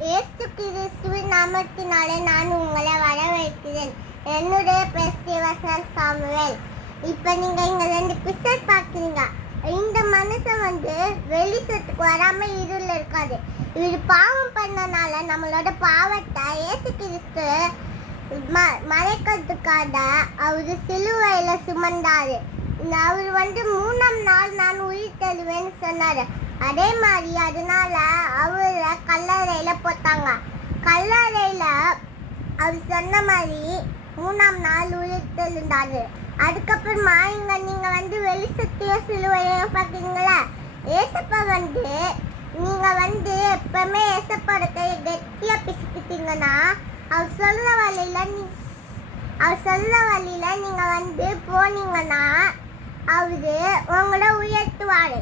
ஏசு கிறிஸ்துவின் நாமத்தினாலே நான் உங்களை வரவேற்கிறேன். என்னுடைய பெயர் சாமுவேல். இப்போ நீங்க இங்க ரெண்டு பிக்சர் பார்க்குறீங்க இந்த மனுஷன் வந்து வெளிச்சத்துக்கு வராம இருள் இருக்காது. இவர் பாவம் பண்ணனால நம்மளோட பாவத்தை ஏசு கிறிஸ்து ம- மறைக்கிறதுக்காக அவர் சிலுவையில சுமந்தாரு. அவர் வந்து மூணாம் நாள் நான் உயிர் தருவேன்னு சொன்னார். அதே மாதிரி அதனால அவரை கல் போட்டாங்க. கல்லறையில அவர் சொன்ன மாதிரி மூணாம் நாள் உயிர் அதுக்கப்புறமா இங்க நீங்க வந்து வெளிச்சத்தையும் சிலுவையும் பார்த்தீங்களா ஏசப்பா வந்து நீங்க வந்து எப்பவுமே ஏசப்பாட கையை கெட்டியா பிசுக்கிட்டீங்கன்னா அவர் சொல்ற வழியில நீ அவர் சொல்ற வழியில நீங்க வந்து போனீங்கன்னா அவரு உங்களை உயர்த்துவாரு.